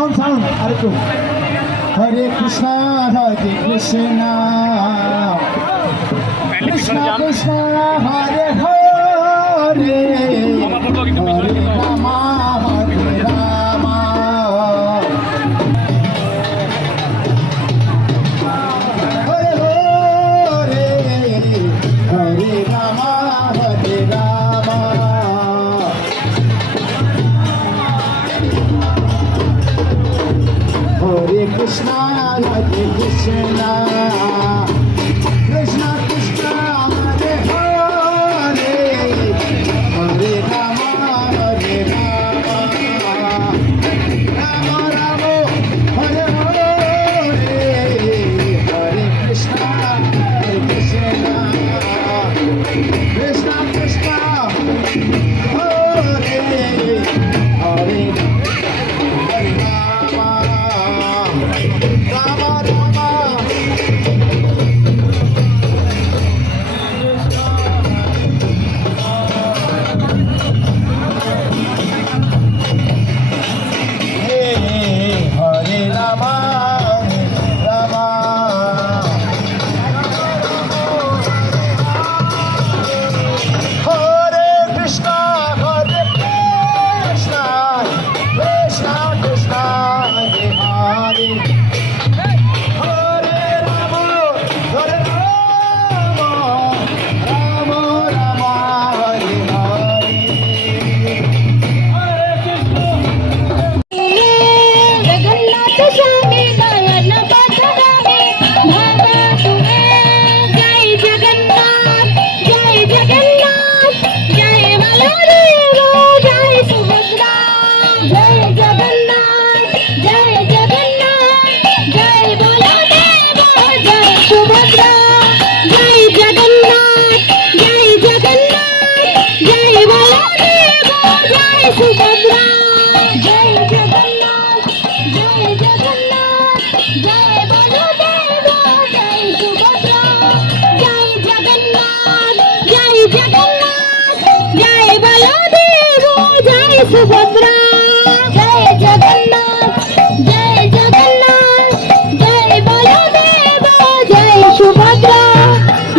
Sound अरे तू हरे कृष्णा कृष्णा कृष्णा हरे हरे हरे रामा हरे रामा हरे हरे हरे रामा हरे Rama Hare Krishna, Hare Krishna, Krishna Krishna, Hare Hare, Hare Rama, Hare Rama, Rama Rama, Hare Hare, Hare Krishna, Hare Krishna, Krishna Krishna, Hare Hare. Subhadra जय जगन्नाथ जय जगन्नाथ जय बलदेव जय सुभद्रा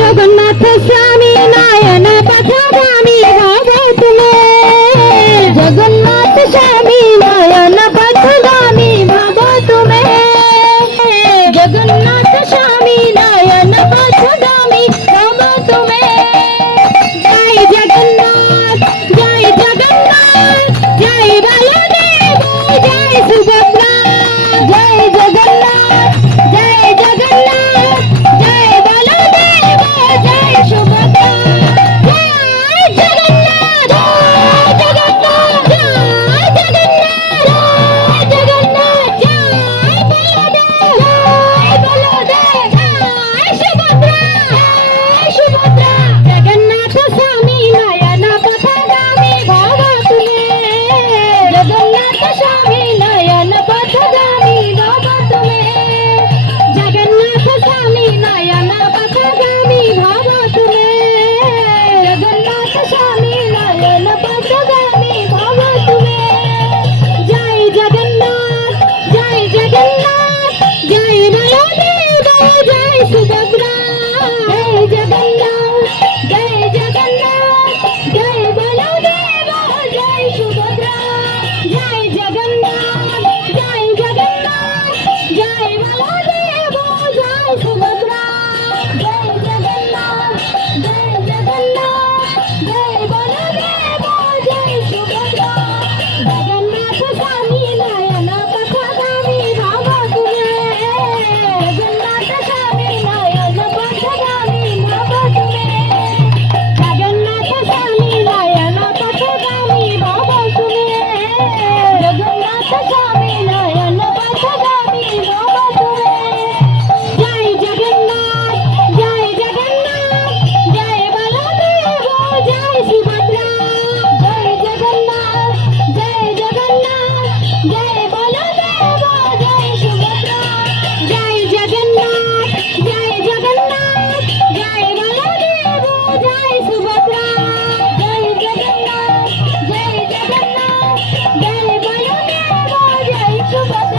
जगन्नाथ स्वामी नयन पथगामी भाव तुम्हें जगन्नाथ स्वामी नयन पथगामी भाव तुम्हें जगन्नाथ स्वामी नयन पथगामी भाव तुम्हें जय जगन्नाथ जय जगन्नाथ जय बलदेव जय सुभद्रा जय जगन्नाथ जय जगन्नाथ जय बलदेव जय सुभद्रा जय जगन्नाथ जय जगन्नाथ जय जगन्नाथ जय जगन्नाथ जय बलदेव जय सुभद्रा जय सुभद्रा जगन्नाथ स्वामी नयन पथगामी भाव जगन्नाथ स्वामी नयन पथगामी भाव तुम्हें जगन्नाथ स्वामी नयन पथगामी भाव तुम्हें जगन्नाथ स्वामी नयन पथगामी भाव तुम्हें जय जगन्नाथ जय जगन्नाथ जय बलदेव जय सुभद्रा जय जगन्नाथ जय जगन्नाथ जय बलदेव जय सुभद्रा जय जगन्नाथ जय जगन्नाथ जय बलदेव जय सुभद्रा जय जगन्नाथ जय जगन्नाथ जय बलदेव जय सुभद्रा जगन्नाथ स्वामी नयन पथगामी भाव तुम्हें जगन्नाथ स्वामी नयन पथगामी भाव तुम्हें जगन्नाथ स्वामी नयन पथगामी भाव तुम्हें जगन्नाथ स्वामी नयन पथगामी भाव तुम्हें जय जगन्नाथ जय जगन्नाथ जय बलदेव जय सुभद्रा जय जगन्नाथ जय जगन्नाथ जय बलदेव जय सुभद्रा जय जगन्नाथ जय जगन्नाथ जय बलदेव जय सुभद्रा जय जगन्नाथ जय जगन्नाथ जय बलदेव जय Subhadra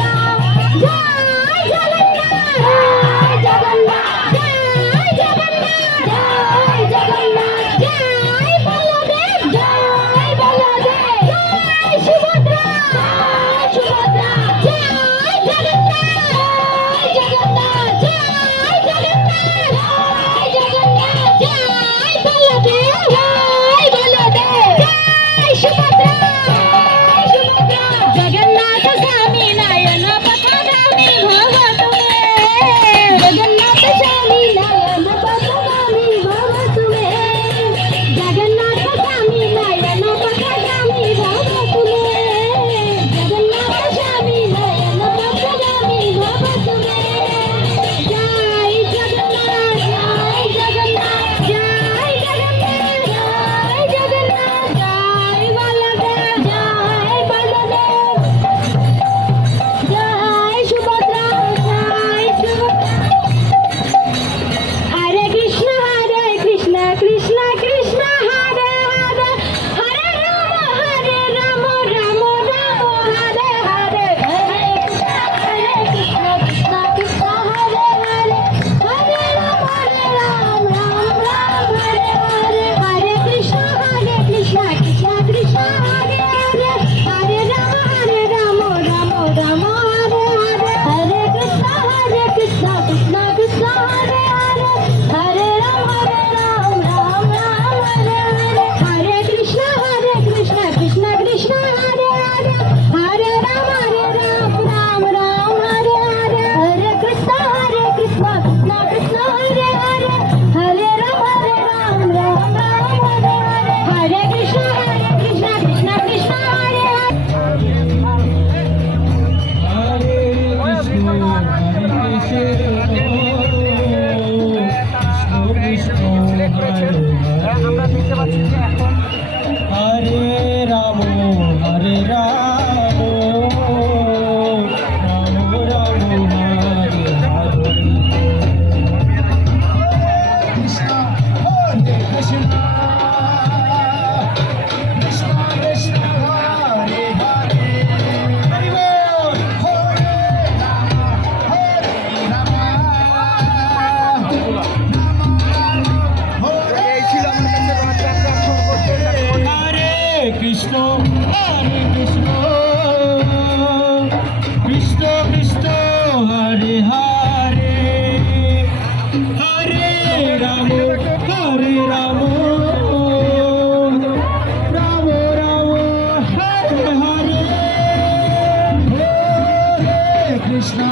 Krishna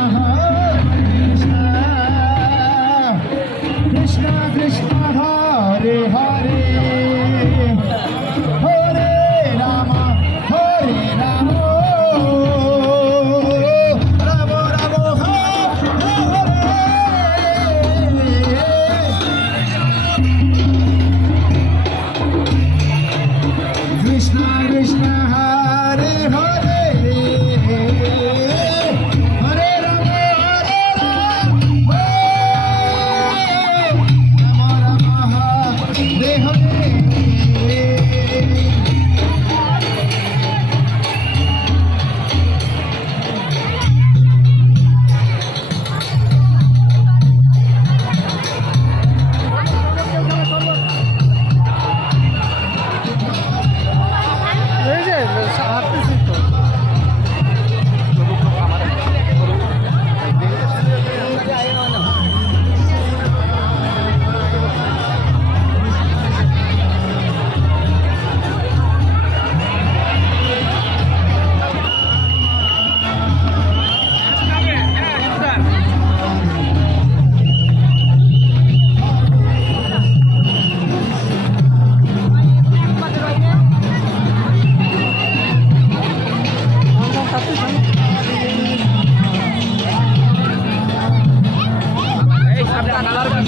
Krishna Krishna Hare Hare Hare Rama Rama Rama Krishna Krishna Hare Hare Hare Rama Rama Hare Hare এই সামনে